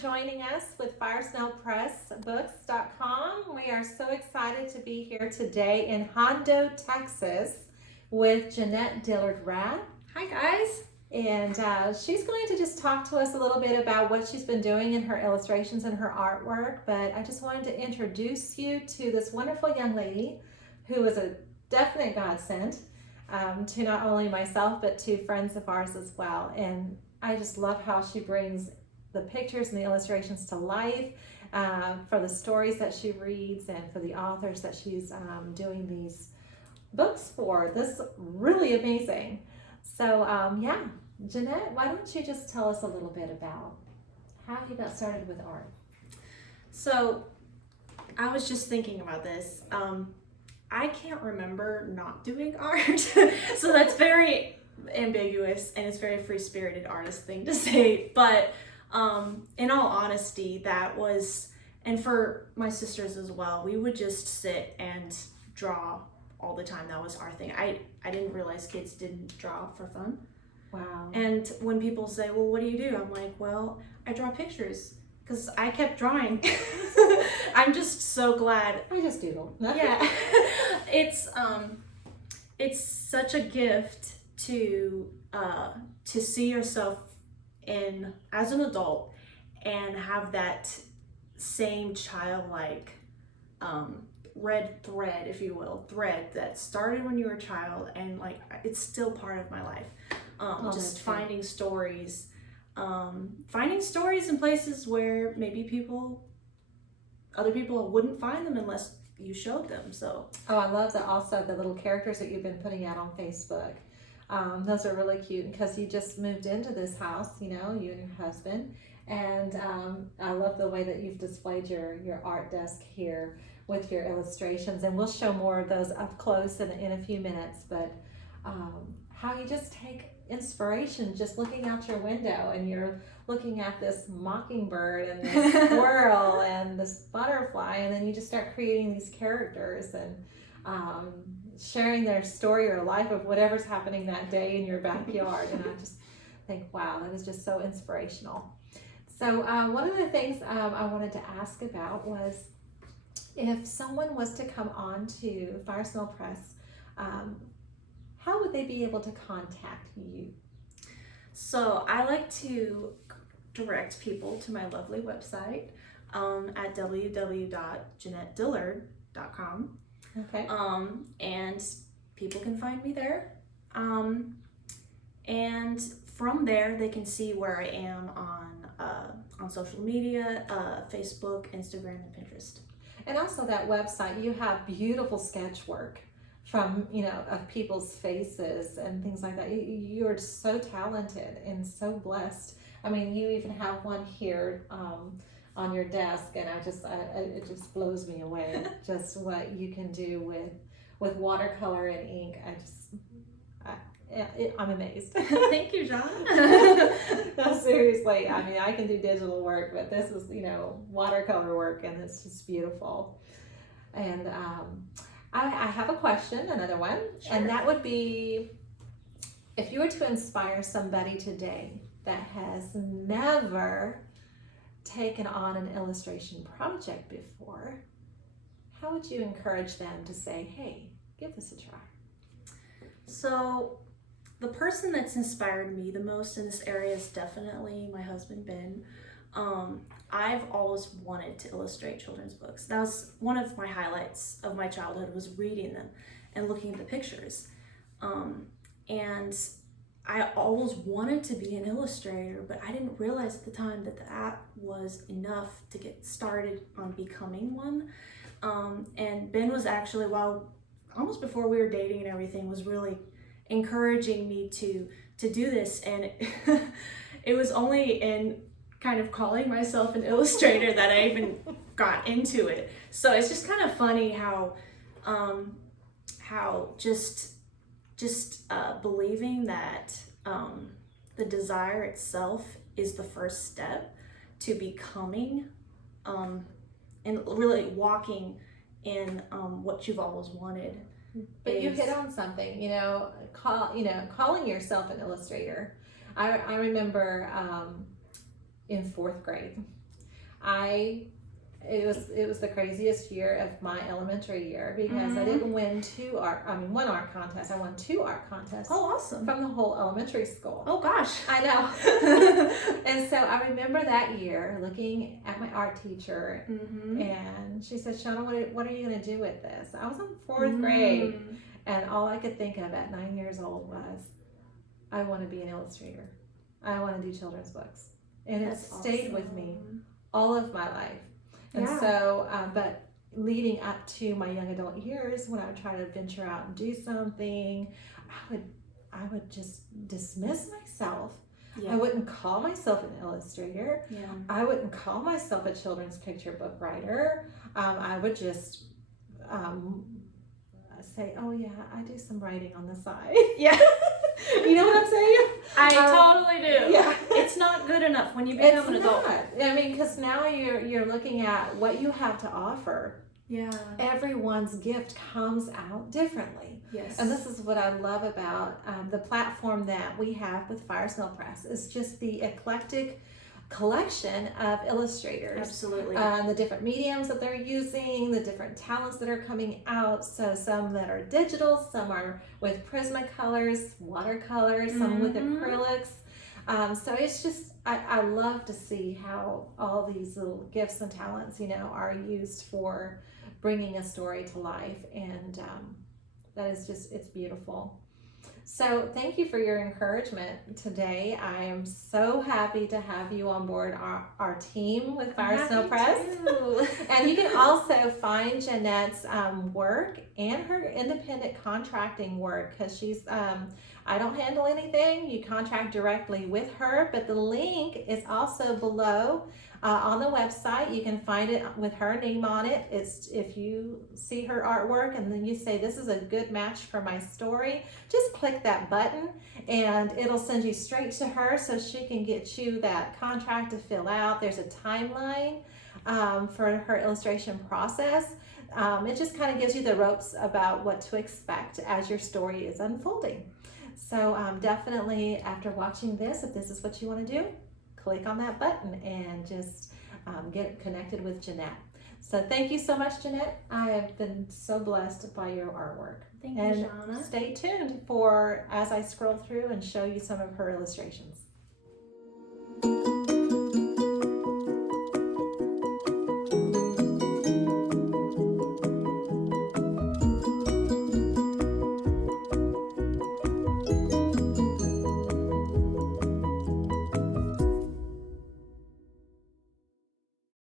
joining us with FiresnailPressBooks.com. We are so excited to be here today in Hondo, Texas with JDRath. Hi guys. And she's going to just talk to us a little bit about what she's been doing in her illustrations and her artwork. But I just wanted to introduce you to this wonderful young lady who is a definite godsend to not only myself, but to friends of ours as well. And I just love how she brings the pictures and the illustrations to life for the stories that she reads and for the authors that she's doing these books for. This is really amazing. So yeah, Jeanette, why don't you just tell us a little bit about how you got started with art? So I was just thinking about this. I can't remember not doing art. So that's very ambiguous and it's very free-spirited artist thing to say. But in all honesty, that was, and for my sisters as well, we would just sit and draw all the time. That was our thing. I didn't realize kids didn't draw for fun. Wow. And when people say, well, what do you do? I'm like, well, I draw pictures because I kept drawing. I'm just so glad. I just doodle. Yeah. It's such a gift to see yourself in as an adult and have that same childlike red thread, if you will, thread that started when you were a child, and like it's still part of my life. Just finding stories in places where maybe other people wouldn't find them unless you showed them. So I love that. Also, the little characters that you've been putting out on Facebook. Those are really cute because you just moved into this house, you know, you and your husband. And I love the way that you've displayed your art desk here with your illustrations. And we'll show more of those up close in a few minutes. But how you just take inspiration just looking out your window and you're looking at this mockingbird and this squirrel and this butterfly. And then you just start creating these characters and sharing their story or life of whatever's happening that day in your backyard. And I just think, wow, that is just so inspirational. So one of the things I wanted to ask about was if someone was to come on to Fire Snail Press, how would they be able to contact you? So I like to direct people to my lovely website at www.JanetteDillard.com. Okay. And people can find me there. And from there, they can see where I am on social media, Facebook, Instagram, and Pinterest. And also that website, you have beautiful sketch work from, you know, of people's faces and things like that. You're so talented and so blessed. I mean, you even have one here on your desk, and it just blows me away just what you can do with watercolor and ink. I'm amazed. Thank you, John. No, seriously. I mean, I can do digital work, but this is, you know, watercolor work, and it's just beautiful. And I have a question, another one, Sure. and that would be, if you were to inspire somebody today that has never taken on an illustration project before, how would you encourage them to say, hey, give this a try? So the person that's inspired me the most in this area is definitely my husband, Ben. I've always wanted to illustrate children's books. That was one of my highlights of my childhood, was reading them and looking at the pictures. And I always wanted to be an illustrator, but I didn't realize at the time that was enough to get started on becoming one. And Ben was actually, almost before we were dating and everything, was really encouraging me to do this. And it was only in kind of calling myself an illustrator that I even got into it. So it's just kind of funny how just believing that the desire itself is the first step to becoming and really walking in what you've always wanted. But you hit on something, calling yourself an illustrator. I remember in fourth grade, It was the craziest year of my elementary year because I didn't win one art contest. I won 2 art contests. Oh, awesome. From the whole elementary school. Oh, gosh. I know. And so I remember that year looking at my art teacher and she said, Shauna, what are you going to do with this? I was in 4th grade and all I could think of at 9 years old was, I want to be an illustrator. I want to do children's books. And it stayed with me all of my life. And so, but leading up to my young adult years, when I would try to venture out and do something, I would just dismiss myself. I wouldn't call myself an illustrator. I wouldn't call myself a children's picture book writer. I would just say, oh yeah, I do some writing on the side. You know what I'm saying? I totally do. Yeah. It's not good enough when you become an adult. I mean, because now you're looking at what you have to offer. Yeah. Everyone's gift comes out differently. Yes. And this is what I love about the platform that we have with Fire Snail Press. Is just the eclectic collection of illustrators. Absolutely. The different mediums that they're using, the different talents that are coming out. So some that are digital, some are with Prismacolors, watercolors, some with acrylics. So it's just, I love to see how all these little gifts and talents, are used for bringing a story to life. And that is just, it's beautiful. So thank you for your encouragement today. I am so happy to have you on board our team with Fire Snail Press. And you can also find Jeanette's work and her independent contracting work because she's, I don't handle anything. You contract directly with her, but the link is also below on the website. You can find it with her name on it. It's if you see her artwork and then you say this is a good match for my story, just click that button and it'll send you straight to her so she can get you that contract to fill out. There's a timeline for her illustration process. It just kind of gives you the ropes about what to expect as your story is unfolding. So definitely after watching this, if this is what you want to do, click on that button and just get connected with Jeanette. So thank you so much, Jeanette. I have been so blessed by your artwork. Thank you, and Shauna. Stay tuned for as I scroll through and show you some of her illustrations.